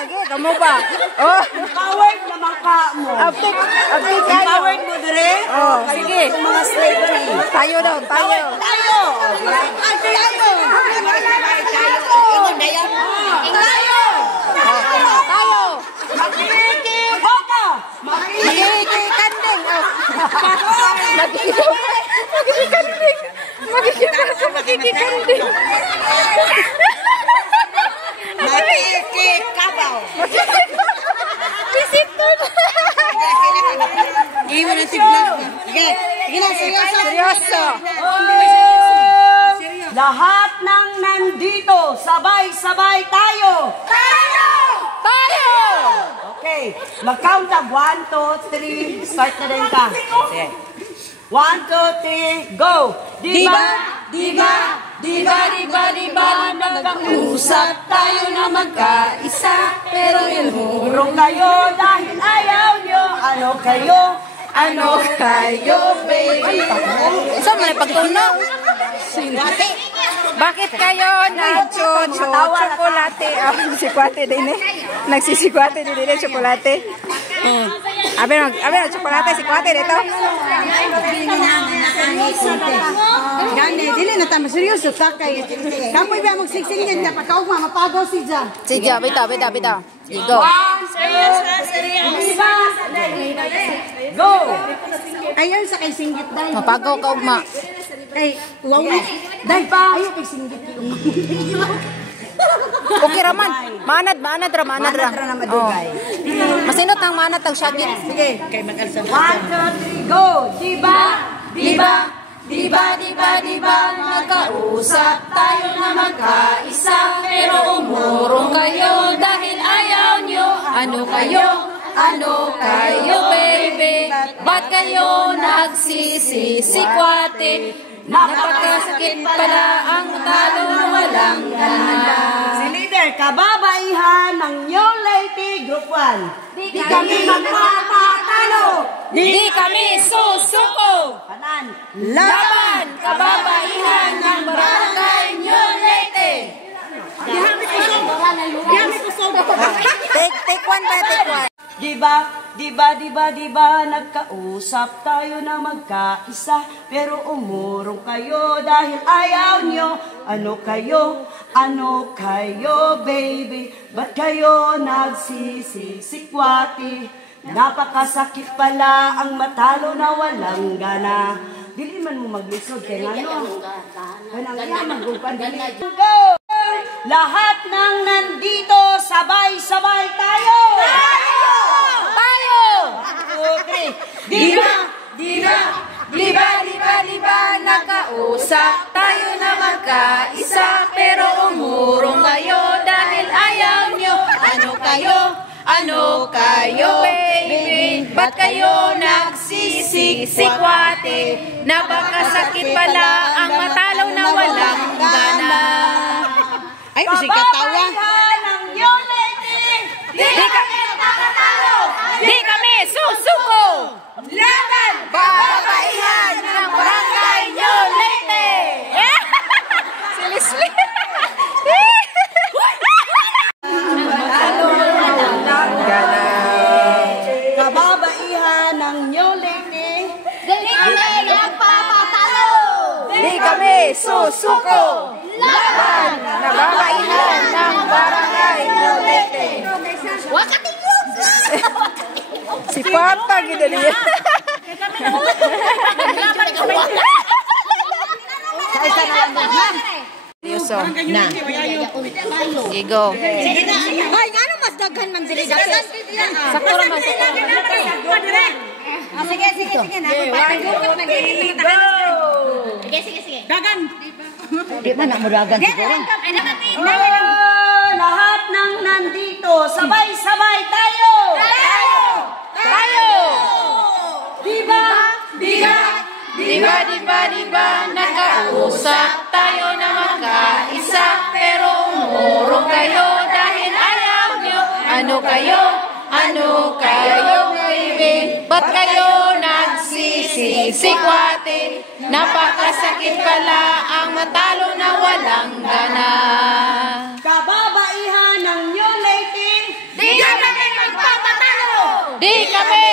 lagi, kamu ba? Oh. Empowered naman ka mo. Aptik tayo. Empowered mo dire? Oh, sige. Mga slavery. Tayo daw, tayo. Tayo! Tayo! Ingon na yan. Tayo! Tayo. Makikibaka! Makikikanding. Makikikanding. Makikikanding. Makikikabaw! Bisipton. Iwan na si vlog. Sige, sige na, seryoso. Seryoso. Lahat ng nandito, sabay-sabay tayo! Tayo. Okay, mag-count na 1, 2, 3, start na din ka. Okay. 1, 2, 3, go! Diba, nag-usap tayo na magkaisa, pero yun Urong kayo dahil ayaw nyo, ano kayo, baby? So, may pagtunog. Bakit kayo nag-chocolate? Si Kwate din eh. Nagsisikwate din eh, chocolate. Abi chocolate si Kwate dito. Gani, dili na tama seryoso takay. Kamoy ba magsiksing din dapat kaugma mapagaw si Ja. Sige, bitaw. Sige, go. Go. Ayaw sa kay singgit dai. Mapagaw ka ugma. Kay wow. Dai pa. Ayaw kay singgit. Okay raman. Manad ra. Oh. Masinot ang manad ang syagit. Sige, kay mag-alsa. 1, 2, 3, go. Diba, nagkausap tayo na magkaisa, pero umurong kayo dahil ayaw nyo. Ano kayo, baby? Ba't kayo nagsisisikwate? Napakasakit pala ang talo na walang gana. Si leader, kababaihan ng New Lady Group 1. Di kami magpapatalo. Di kami susuko. Kanan. Laban, kababaihan ng barangay New Leyte. Take one. Diba, nagkausap tayo na magkaisa, pero umurong kayo dahil ayaw nyo. Ano kayo, baby? Ba't kayo nagsisisikwati? Napakasakit pala ang matalo na walang gana. Dili man mo maglisod kay ngano. Go! Lahat ng nandito, sabay-sabay tayo! Tayo! 2, 3. Diba, nagkausap tayo na magkaisa, pero umurong kayo dahil ayaw nyo. Ano kayo, baby? Ba't kayo nagsisisikwate? Napakasakit pala ang matalo na walang gana. Ay, kasi katawa. Di kami susuko. Laban, babaihan ng barangay New Leyte. Si Leslie. Kababaihan ng New Leyte. Di kami nagpapatalo. Di kami susuko. Laban, nababaihan ng barangay New Leyte. Si Papa gitu dia. Seryoso. Na. Igo. Sige na. Hoy, ngano mas daghan man dili dapat. Sakura man. Sige na. Sige. Dagan. Di man nak madagan siguro. Lahat ng nandito, sabay-sabay tayo. Tayo. Diba, nagkausap tayo na magkaisa, pero umurong kayo dahil ayaw nyo. Ano kayo, baby? Ba't kayo nagsisisikwate? Napakasakit pala ang matalo na walang gana. kababaihan ng New Leyte. Kami!